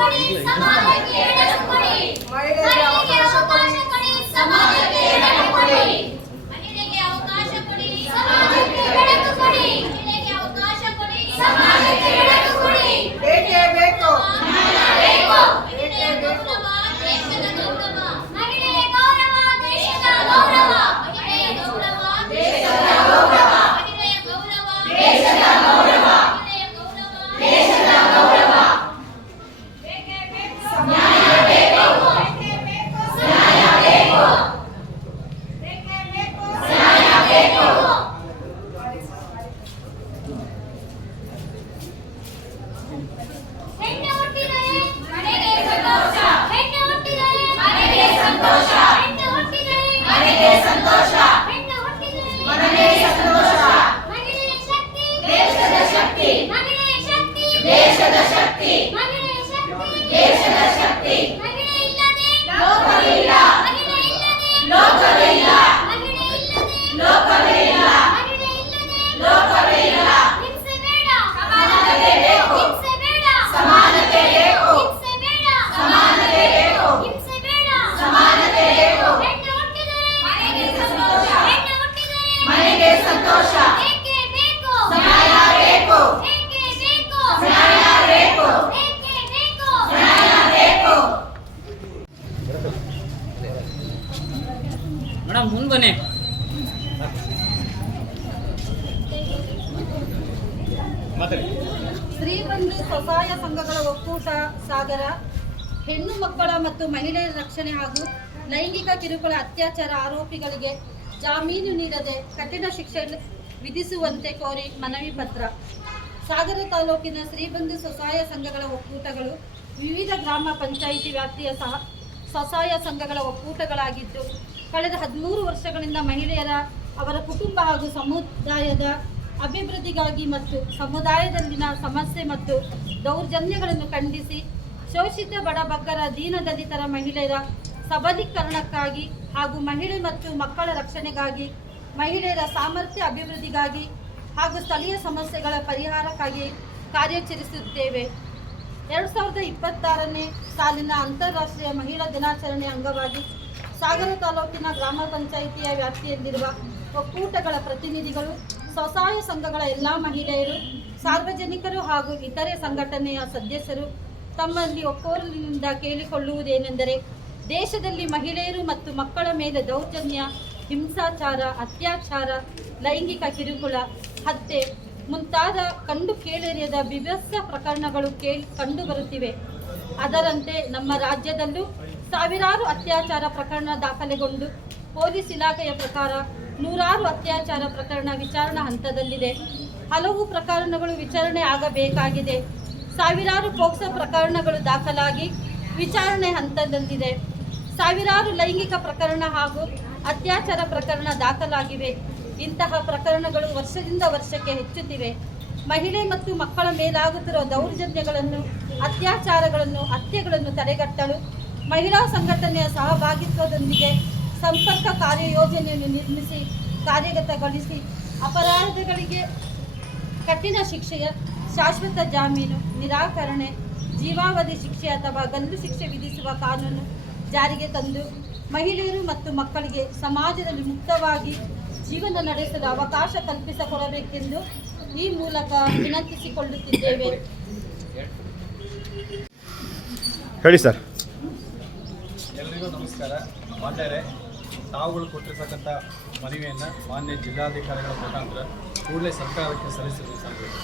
ಕೊಡಿ, ಸಮಾಜಕ್ಕೆ ಎಡೆಯನ್ನು ಕೊಡಿ. ಮಹಿಳೆಗೆ ಅವಕಾಶ ಕೊಡಿ, ಸಮಾಜಕ್ಕೆ ಎಡೆಯನ್ನು ಕೊಡಿ. ಮಹಿಳೆಗೆ ಅವಕಾಶ ಕೊಡಿ, ಸಮಾಜಕ್ಕೆ ಎಡೆಯನ್ನು ಕೊಡಿ. ಮಹಿಳೆಗೆ ಅವಕಾಶ ಕೊಡಿ, ಸಮಾಜಕ್ಕೆ ಎಡೆಯನ್ನು ಕೊಡಿ. ಬೇಕೇ ಬೇಕು, ಬೇಕು. ಮಹಿಳೆಯ ಗೌರವ ದೇಶದ ಗೌರವ. ಮಹಿಳೆಯ ಗೌರವ ದೇಶದ ಗೌರವ. ಮಹಿಳೆಯ ಗೌರವ ದೇಶದ ಗೌರವ. ಮಹಿಳೆಯ ಗೌರವ ದೇಶದ ಗೌರವ. ಮಹಿಳೆಯ ಗೌರವ ದೇಶದ ಗೌರವ. ಬೇಕೇ ಬೇಕು, ನ್ಯಾಯ ಬೇಕು. ಬೇಕೇ ಬೇಕು, ನ್ಯಾಯ ಬೇಕು. ಬೇಕೇ ಬೇಕು, ನ್ಯಾಯ ಬೇಕು. ಹೆಣ್ಣು ಹುಟ್ಟಿದರೆ ಮನೆಗೆ ಸಂತೋಷ. ಹೆಣ್ಣು ಹುಟ್ಟಿದರೆ ಮನೆಗೆ ಸಂತೋಷ. ಹೆಣ್ಣು ಹುಟ್ಟಿದರೆ ಮನೆಗೆ ಸಂತೋಷ. ಹೆಣ್ಣು ಹುಟ್ಟಿದರೆ ಮನೆಗೆ ಸಂತೋಷ. ಮಹಿಳೆಯ ಶಕ್ತಿ ದೇಶದ ಶಕ್ತಿ. ಮಹಿಳೆಯ ಶಕ್ತಿ ದೇಶದ ಶಕ್ತಿ. ಮಹಿಳೆಯ ಶಕ್ತಿ ದೇಶದ ಶಕ್ತಿ. ಮಹಿಳೆ ಇಲ್ಲದೆ ಲೋಕವಿಲ್ಲ. ಮಹಿಳೆ ಇಲ್ಲದೆ ಲೋಕವಿಲ್ಲ. ಮಹಿಳೆ ಇಲ್ಲದೆ ಲೋಕವಿಲ್ಲ. ಮಹಿಳೆ ಇಲ್ಲದೆ ಲೋಕವಿಲ್ಲ. ಹಿಂಸೆ ಬೇಡ, ಸಮಾನತೆ ಬೇಕು. ಹಿಂಸೆ ಬೇಡ, ಸಮಾನತೆ ಬೇಕು. ಹಿಂಸೆ ಬೇಡ, ಸಮಾನತೆ ಬೇಕು. ಹಿಂಸೆ ಬೇಡ, ಸಮಾನತೆ ಬೇಕು. ಹೆಣ್ಣು ಹುಟ್ಟಿದರೆ ಮನೆಗೆ ಸಂತೋಷ. ಹೆಣ್ಣು ಹುಟ್ಟಿದರೆ ಮನೆಗೆ ಸಂತೋಷ. ಏಕೆ ಬೇಕು, ನ್ಯಾಯ ಬೇಕು. ಏಕೆ ಬೇಕು, ನ್ಯಾಯ ಬೇಕು. ಏಕೆ ಬೇಕು, ನ್ಯಾಯ ಬೇಕು. ಮೇಡಮ್ ಮುಂದೆ ಬನ್ನಿ. ಸ್ತ್ರೀಬಂಧು ಸ್ವಸಹಾಯ ಸಂಘಗಳ ಒಕ್ಕೂಟ ಸಾಗರ ಹೆಣ್ಣು ಮಕ್ಕಳ ಮತ್ತು ಮಹಿಳೆಯರ ರಕ್ಷಣೆ ಹಾಗೂ ಲೈಂಗಿಕ ಕಿರುಕುಳ ಅತ್ಯಾಚಾರ ಆರೋಪಿಗಳಿಗೆ ಜಾಮೀನು ನೀಡದೆ ಕಠಿಣ ಶಿಕ್ಷೆ ವಿಧಿಸುವಂತೆ ಕೋರಿ ಮನವಿ ಪತ್ರ. ಸಾಗರ ತಾಲೂಕಿನ ಸ್ತ್ರೀಬಂಧು ಸ್ವಸಹಾಯ ಸಂಘಗಳ ಒಕ್ಕೂಟಗಳು ವಿವಿಧ ಗ್ರಾಮ ಪಂಚಾಯಿತಿ ವ್ಯಾಪ್ತಿಯ ಸ್ವಸಹಾಯ ಸಂಘಗಳ ಒಕ್ಕೂಟಗಳಾಗಿದ್ದು ಕಳೆದ 13 ವರ್ಷಗಳಿಂದ ಮಹಿಳೆಯರ ಅವರ ಕುಟುಂಬ ಹಾಗೂ ಸಮುದಾಯದ ಅಭಿವೃದ್ಧಿಗಾಗಿ ಮತ್ತು ಸಮುದಾಯದಲ್ಲಿನ ಸಮಸ್ಯೆ ಮತ್ತು ದೌರ್ಜನ್ಯಗಳನ್ನು ಖಂಡಿಸಿ ಶೋಷಿತ ಬಡಬಗ್ಗರ ದೀನದಲಿತರ ಮಹಿಳೆಯರ ಸಬಲೀಕರಣಕ್ಕಾಗಿ ಹಾಗೂ ಮಹಿಳೆ ಮತ್ತು ಮಕ್ಕಳ ರಕ್ಷಣೆಗಾಗಿ ಮಹಿಳೆಯರ ಸಾಮರ್ಥ್ಯ ಅಭಿವೃದ್ಧಿಗಾಗಿ ಹಾಗೂ ಸ್ಥಳೀಯ ಸಮಸ್ಯೆಗಳ ಪರಿಹಾರಕ್ಕಾಗಿ ಕಾರ್ಯಾಚರಿಸುತ್ತೇವೆ. 2026ನೇ ಸಾಲಿನ ಅಂತಾರಾಷ್ಟ್ರೀಯ ಮಹಿಳಾ ದಿನಾಚರಣೆ ಅಂಗವಾಗಿ ಸಾಗರ ತಾಲೂಕಿನ ಗ್ರಾಮ ಪಂಚಾಯಿತಿಯ ವ್ಯಾಪ್ತಿಯಲ್ಲಿರುವ ಒಕ್ಕೂಟಗಳ ಪ್ರತಿನಿಧಿಗಳು, ಸ್ವಸಹಾಯ ಸಂಘಗಳ ಎಲ್ಲ ಮಹಿಳೆಯರು, ಸಾರ್ವಜನಿಕರು ಹಾಗೂ ಇತರೆ ಸಂಘಟನೆಯ ಸದಸ್ಯರು ತಮ್ಮಲ್ಲಿ ಒಕ್ಕೊರಲಿನಿಂದ ಕೇಳಿಕೊಳ್ಳುವುದೇನೆಂದರೆ, ದೇಶದಲ್ಲಿ ಮಹಿಳೆಯರು ಮತ್ತು ಮಕ್ಕಳ ಮೇಲೆ ದೌರ್ಜನ್ಯ, ಹಿಂಸಾಚಾರ, ಅತ್ಯಾಚಾರ, ಲೈಂಗಿಕ ಕಿರುಕುಳ, ಹತ್ಯೆ ಮುಂತಾದ ಕಂಡು ಕೇಳರಿಯದ ವಿಭತ್ಸ ಪ್ರಕರಣಗಳು ಕಂಡುಬರುತ್ತಿವೆ. ಅದರಂತೆ ನಮ್ಮ ರಾಜ್ಯದಲ್ಲೂ ಸಾವಿರಾರು ಅತ್ಯಾಚಾರ ಪ್ರಕರಣ ದಾಖಲೆಗೊಂಡು ಪೊಲೀಸ್ ಇಲಾಖೆಯ ಪ್ರಕಾರ 100 ಅತ್ಯಾಚಾರ ಪ್ರಕರಣ ವಿಚಾರಣಾ ಹಂತದಲ್ಲಿದೆ. ಹಲವು ಪ್ರಕರಣಗಳು ವಿಚಾರಣೆ ಆಗಬೇಕಾಗಿದೆ. ಸಾವಿರಾರು ಪೋಕ್ಸೋ ಪ್ರಕರಣಗಳು ದಾಖಲಾಗಿ ವಿಚಾರಣೆ ಹಂತದಲ್ಲಿದೆ. ಸಾವಿರಾರು ಲೈಂಗಿಕ ಪ್ರಕರಣ ಹಾಗೂ ಅತ್ಯಾಚಾರ ಪ್ರಕರಣ ದಾಖಲಾಗಿವೆ. ಇಂತಹ ಪ್ರಕರಣಗಳು ವರ್ಷದಿಂದ ವರ್ಷಕ್ಕೆ ಹೆಚ್ಚುತ್ತಿವೆ. ಮಹಿಳೆ ಮತ್ತು ಮಕ್ಕಳ ಮೇಲಾಗುತ್ತಿರುವ ದೌರ್ಜನ್ಯಗಳನ್ನು, ಅತ್ಯಾಚಾರಗಳನ್ನು, ಹತ್ಯೆಗಳನ್ನು ತಡೆಗಟ್ಟಲು ಮಹಿಳಾ ಸಂಘಟನೆಯ ಸಹಭಾಗಿತ್ವದೊಂದಿಗೆ ಸಂಪರ್ಕ ಕಾರ್ಯಯೋಜನೆಯನ್ನು ನಿರ್ಮಿಸಿ ಕಾರ್ಯಗತಗೊಳಿಸಿ ಅಪರಾಧಗಳಿಗೆ ಕಠಿಣ ಶಿಕ್ಷೆಯ ಶಾಶ್ವತ ಜಾಮೀನು, ನಿರಾಕರಣೆ, ಜೀವಾವಧಿ ಶಿಕ್ಷೆ ಅಥವಾ ಗಲ್ಲು ಶಿಕ್ಷೆ ವಿಧಿಸುವ ಕಾನೂನು ಜಾರಿಗೆ ತಂದು ಮಹಿಳೆಯರು ಮತ್ತು ಮಕ್ಕಳಿಗೆ ಸಮಾಜದಲ್ಲಿ ಮುಕ್ತವಾಗಿ ಜೀವನ ನಡೆಸಲು ಅವಕಾಶ ಕಲ್ಪಿಸಿಕೊಡಬೇಕೆಂದು ಈ ಮೂಲಕ ವಿನಂತಿಸಿಕೊಳ್ಳುತ್ತಿದ್ದೇವೆ. ಹೇಳಿ ಸರ್. ಎಲ್ಲರಿಗೂ ನಮಸ್ಕಾರ. ಮಾನ್ಯರೇ, ತಾವುಗಳು ಕೊಟ್ಟಿರ್ತಕ್ಕಂಥ ಮನವಿಯನ್ನು ಮಾನ್ಯ ಜಿಲ್ಲಾಧಿಕಾರಿಗಳ ಮುಖಾಂತರ ಕೂಡಲೇ ಸರ್ಕಾರಕ್ಕೆ ಸಲ್ಲಿಸಬೇಕು.